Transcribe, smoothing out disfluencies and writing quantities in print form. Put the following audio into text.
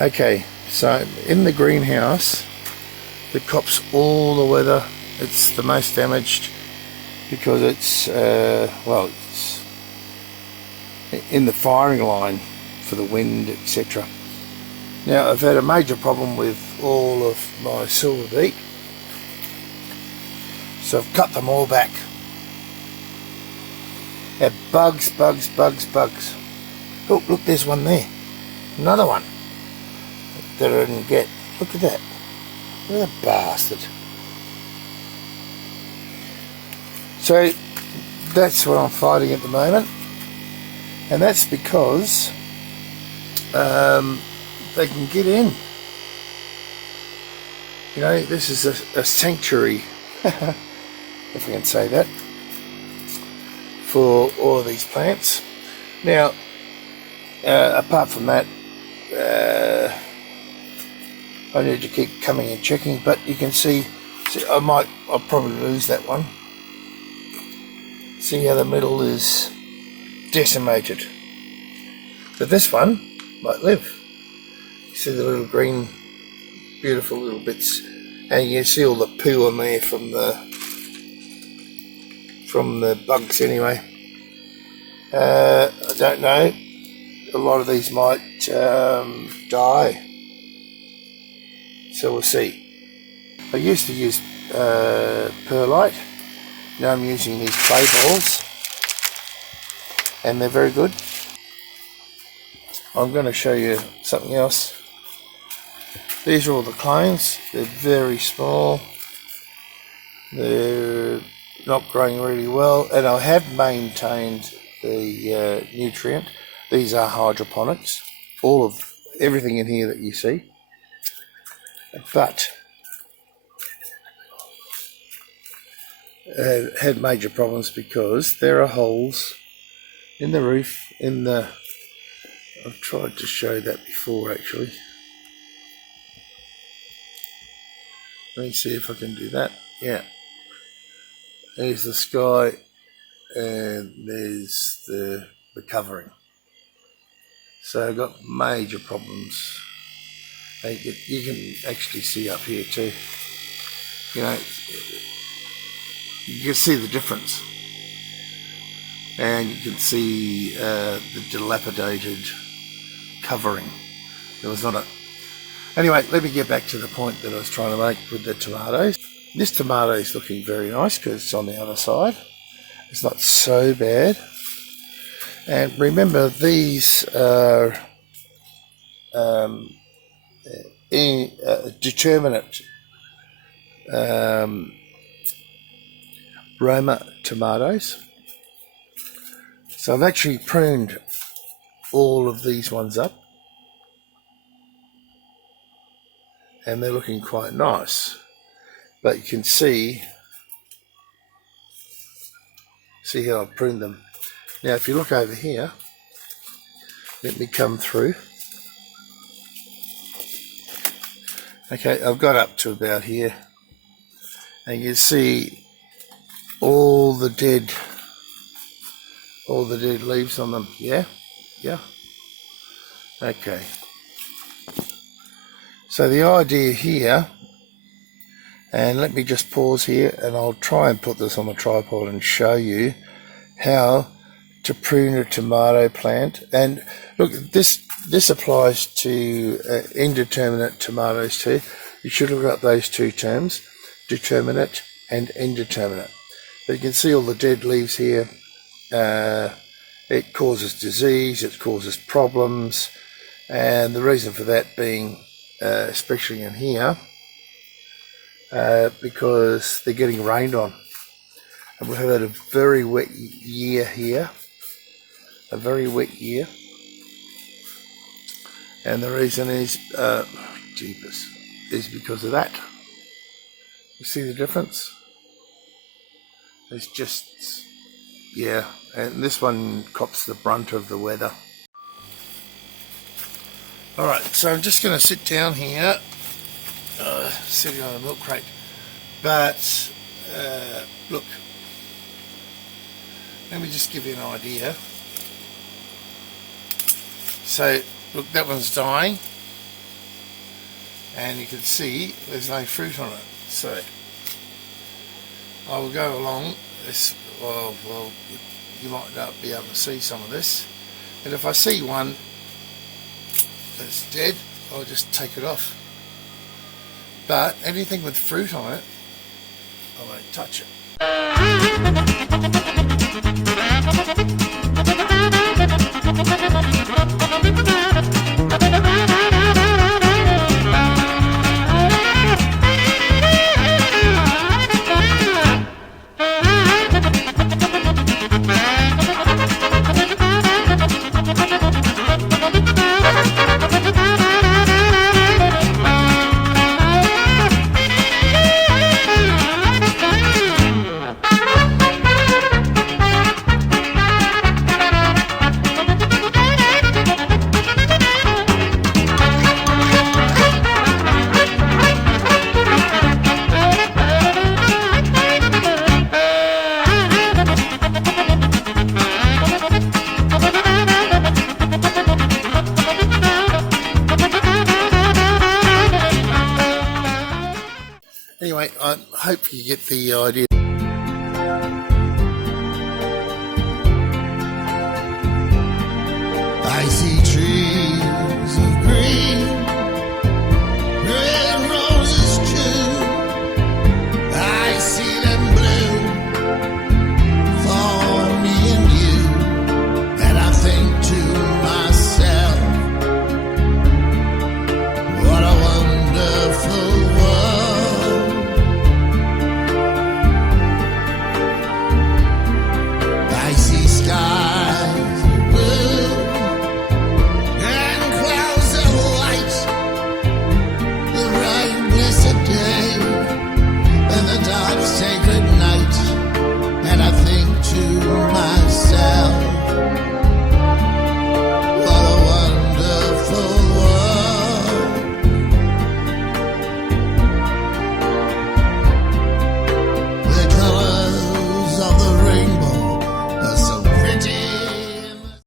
Okay, so in the greenhouse, the cops all the weather. It's the most damaged because it's it's in the firing line for the wind, etc. Now I've had a major problem with all of my silver beet, so I've cut them all back. Had bugs. Oh, look, there's one there. Another one that I didn't get. Look at that. Look at that bastard. So that's what I'm fighting at the moment, and that's because they can get in. You know, this is a sanctuary, if I can say that, for all of these plants. Now, apart from that, I need to keep coming and checking, but you can see I'll probably lose that one. See how the middle is decimated. But this one might live. You see the little green, beautiful little bits, and you see all the poo on there from the bugs anyway. I don't know. A lot of these might die. So we'll see. I used to use perlite. Now I'm using these clay balls, and they're very good. I'm going to show you something else. These are all the clones. They're very small. They're not growing really well, and I have maintained the nutrient. These are hydroponics. Everything in here that you see. But had major problems because there are holes in the roof. I've tried to show that before actually. Let me see if I can do that. Yeah. There's the sky, and there's the covering. So I've got major problems. You can actually see up here too. You know, you can see the difference, and you can see the dilapidated covering. There was not a. Anyway, let me get back to the point that I was trying to make with the tomatoes. This tomato is looking very nice because it's on the other side. It's not so bad. And remember, these are determinate Roma tomatoes. So I've actually pruned all of these ones up, and they're looking quite nice. But you can see how I've pruned them. Now if you look over here, let me come through. Okay, I've got up to about here, and you see all the dead leaves on them. Yeah. Okay. So the idea here, and let me just pause here, and I'll try and put this on the tripod and show you how to prune a tomato plant. And look, this applies to indeterminate tomatoes too. You should look up those two terms, determinate and indeterminate. But you can see all the dead leaves here. It causes disease, it causes problems, and the reason for that being, especially in here, because they're getting rained on. And we've had a very wet year here. A very wet year. And the reason is, is because of that. You see the difference? It's just, yeah. And this one cops the brunt of the weather. Alright, so I'm just going to sit down here, sitting on a milk crate. But, look, let me just give you an idea. So, look, that one's dying. and you can see there's no fruit on it. So I will go along this. Well, you might not be able to see some of this, but if I see one that's dead, I'll just take it off. But anything with fruit on it, I won't touch it. Anyway, I hope you get the idea.